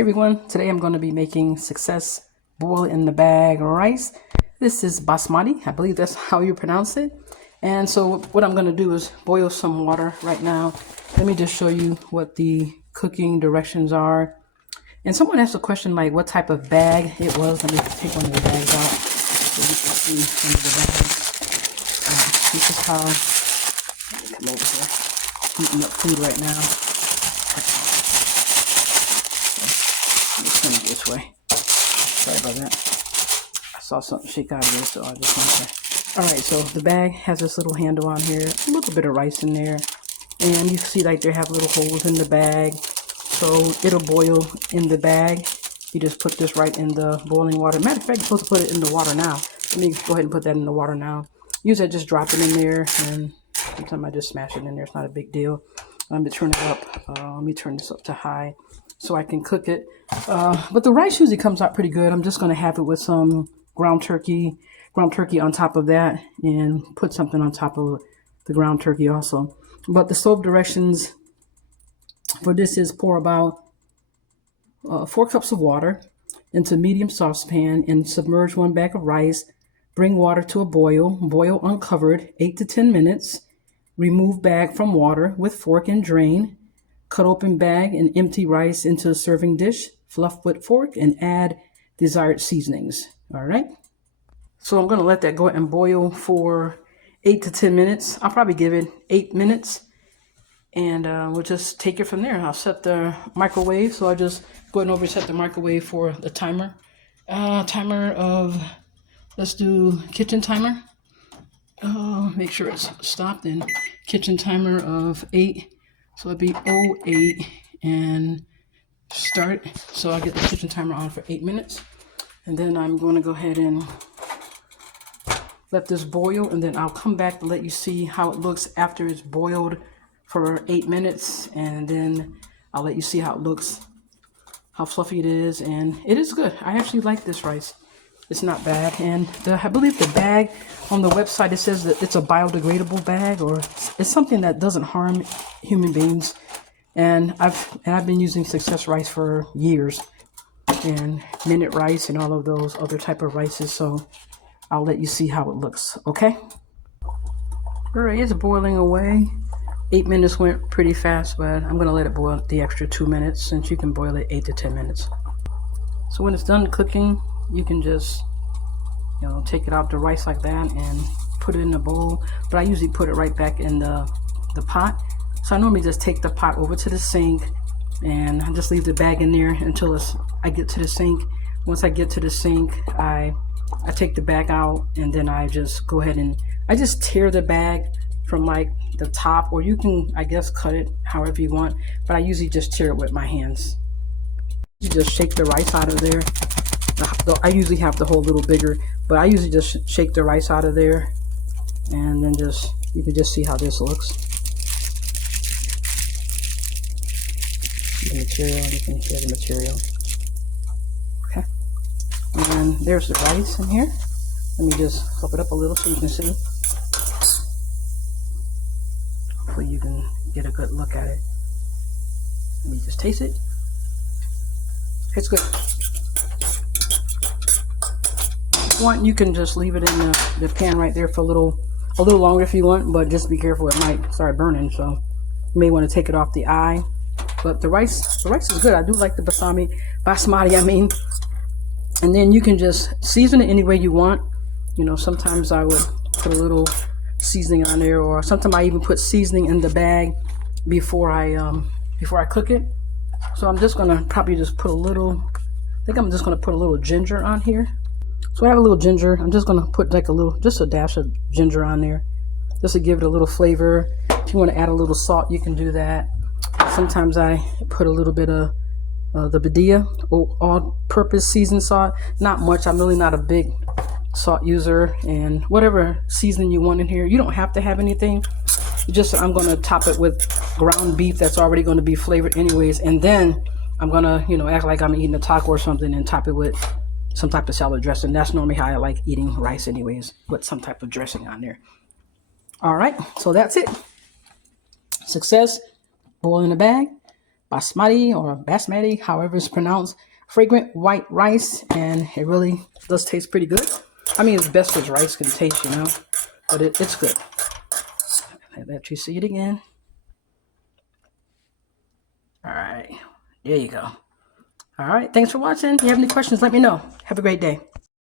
Hey everyone, today I'm going to be making Success Boil-in-the-Bag Rice. This is Basmati, I believe that's how you pronounce it. And so what I'm going to do is boil some water right now. Let me just show you what the cooking directions are. And someone asked a question like what type of bag it was. Let me take one of the bags out so you can see some of the bags. This is how, let me come over here, heating up food right now. Turn it this way. Sorry about that. I saw something shake out of there, so I just want to. Alright, so the bag has this little handle on here, a little bit of rice in there, and you see like they have little holes in the bag, so it'll boil in the bag. You just put this right in the boiling water. Matter of fact, you're supposed to put it in the water now. Let me go ahead and put that in the water now. Usually I just drop it in there, and sometimes I just smash it in there. It's not a big deal. Let me turn it up. Let me turn this up to high so I can cook it. But the rice usually comes out pretty good. I'm just going to have it with some ground turkey on top of that, and put something on top of the ground turkey also. But the stove directions for this is pour about 4 cups of water into medium saucepan and submerge 1 bag of rice. Bring water to a boil. Boil uncovered 8 to 10 minutes. Remove bag from water with fork and drain. Cut open bag and empty rice into a serving dish. Fluff with fork and add desired seasonings. All right. So I'm going to let that go and boil for 8 to 10 minutes. I'll probably give it 8 minutes. And we'll just take it from there. I'll set the microwave. So I'll just go ahead and set the microwave for the timer. Timer of, let's do kitchen timer. Make sure it's stopped, and kitchen timer of 8. So it'd be 08 and start. So I get the kitchen timer on for 8 minutes. And then I'm going to go ahead and let this boil, and then I'll come back to let you see how it looks after it's boiled for 8 minutes. And then I'll let you see how it looks, how fluffy it is. And it is good. I actually like this rice. It's not bad. And I believe the bag on the website, it says that it's a biodegradable bag, or it's something that doesn't harm human beings. And I've been using Success rice for years, and minute rice and all of those other type of rices. So I'll let you see how it looks. Okay. All right, it's boiling away. 8 minutes went pretty fast, but I'm gonna let it boil the extra 2 minutes, since you can boil it 8 to 10 minutes. So when it's done cooking, you can just, take it out the rice like that and put it in a bowl. But I usually put it right back in the pot. So I normally just take the pot over to the sink, and I just leave the bag in there until I get to the sink. Once I get to the sink, I take the bag out, and then I just go ahead and I just tear the bag from like the top, or you can, I guess, cut it however you want. But I usually just tear it with my hands. You just shake the rice out of there. I usually have the whole little bigger, but I usually just shake the rice out of there, and then you can just see how this looks. The material, you can hear the material. Okay, and there's the rice in here. Let me just flip it up a little so you can see. Hopefully you can get a good look at it. Let me just taste it. It's good. If you want, you can just leave it in the pan right there for a little longer if you want, but just be careful, it might start burning, so you may want to take it off the eye. But the rice is good. I do like the basmati, I mean. And then you can just season it any way you want. Sometimes I would put a little seasoning on there, or sometimes I even put seasoning in the bag before I cook it. So I'm just gonna probably just put a little, I think I'm just gonna put a little ginger on here. So I have a little ginger. I'm just gonna put like just a dash of ginger on there, just to give it a little flavor. If you want to add a little salt, you can do that. Sometimes I put a little bit of the Badia or all-purpose seasoned salt. Not much. I'm really not a big salt user. And whatever seasoning you want in here, you don't have to have anything. I'm gonna top it with ground beef that's already going to be flavored anyways, and then I'm gonna act like I'm eating a taco or something and top it with some type of salad dressing. That's normally how I like eating rice anyways, with some type of dressing on there. All right, so that's it. Success Boil in a bag. basmati or basmati, however it's pronounced, fragrant white rice, and it really does taste pretty good. I mean, it's best as rice can taste, you know, but it's good. I let you see it again. All right, there you go. All right, thanks for watching. If you have any questions, let me know. Have a great day.